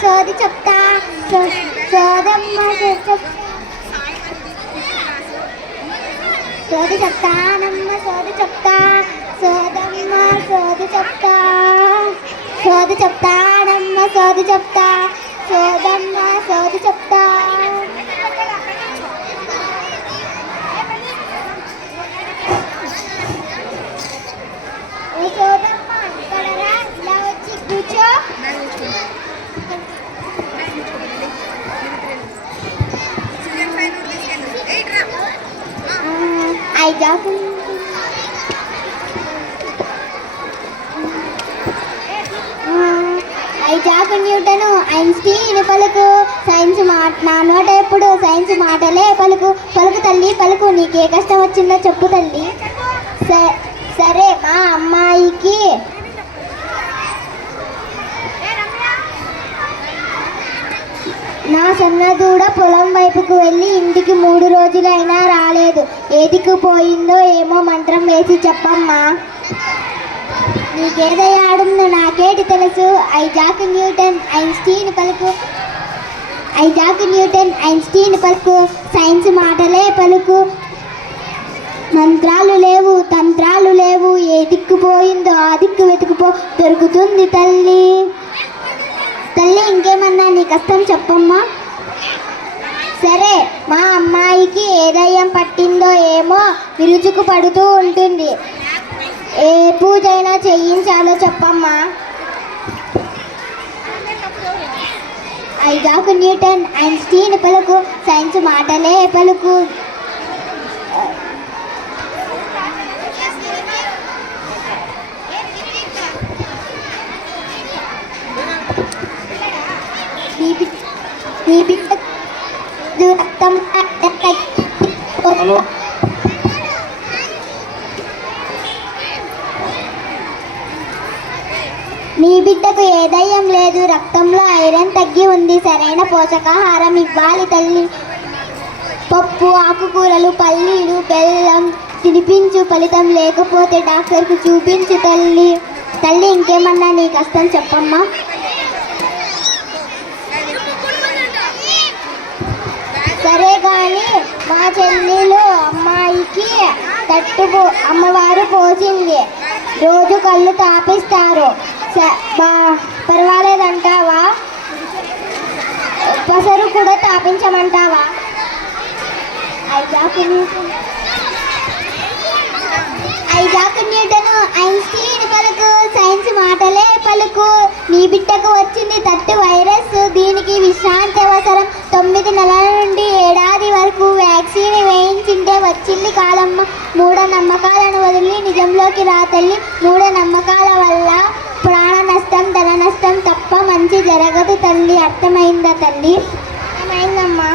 సోది చెప్తా సోదమ్మ సోది చెప్తానమ్మ సోది చెప్తా సోదమ్మ సోది చెప్తా సోది చెప్తానమ్మ సోది చెప్తా సోదమ్మ సోది చెప్తా సోదమ్మ ఇక్కడ ఇలా వచ్చి కూర్చో. ఐజాక్ న్యూటన్ ఐన్స్టీన్ పలుకు సైన్స్ నా నోట ఎప్పుడు సైన్స్ మాటలే పలుకు పలుకు తల్లి పలుకు నీకే కష్టం వచ్చిందో చెప్పు తల్లి. సరే మా అమ్మాయికి నా సన్నదూడ పొలం వైపుకు వెళ్ళి ఇంటికి 3 రోజులైనా రాలేదు. ఏదికి పోయిందో ఏమో మంత్రం వేసి చెప్పమ్మా. నీకేదయ్యాడుందో నాకేటి తెలుసు. ఐజాక్ న్యూటన్ ఐన్స్టీన్ పలుకు సైన్స్ మాటలే పలుకు మంత్రాలు లేవు తంత్రాలు లేవు. ఏ దిక్కు పోయిందో ఆ దిక్కు వెతుకుపో దొరుకుతుంది తల్లి. తల్లి ఇంకేమన్నా నీ కష్టం చెప్పమ్మా. సరే మా అమ్మాయికి ఏ దయ్యం పట్టిందో ఏమో విరుచుకు పడుతూ ఉంటుంది. ఏ పూజైనా చేయించాలో చెప్పమ్మా. ఐజాక్ న్యూటన్ ఐన్స్టీన్ పలుకు సైన్స్ మాటలే పలుకు నీ బిడ్డ రక్తం నీ బిడ్డకు ఏ దయ్యం లేదు. రక్తంలో ఐరన్ తగ్గి ఉంది. సరైన పోషకాహారం ఇవ్వాలి తల్లి. పప్పు ఆకుకూరలు పల్లీలు బెల్లం తినిపించు. ఫలితం లేకపోతే డాక్టర్కు చూపించు తల్లి. తల్లి ఇంకేమన్నా నీ కష్టం చెప్పమ్మా. సరే కానీ మా చెల్లెలు అమ్మాయికి అమ్మవారు పోసింది. రోజు కళ్ళు తాపిస్తారు. పర్వాలేదంటావా? పసరు కూడా తాపించమంటావా? ఐజాక్ న్యూటన్ ఐన్స్టీన్ పలుకు సైన్స్ మాటలే పలుకు. నీ బిడ్డకు వచ్చింది తట్టు వైరస్. దీనికి విశ్రాంతి అవసరం. 9 నెలల నుండి ఏడాది వరకు వ్యాక్సిన్ వేయించింటే వచ్చింది కాలమ్మ. మూఢనమ్మకాలను వదిలి నిజంలోకి రా తల్లి. మూఢనమ్మకాల వల్ల ప్రాణ నష్టం ధన నష్టం తప్ప మంచి జరగదు తల్లి. అర్థమైందా తల్లి? అర్థమైందమ్మా.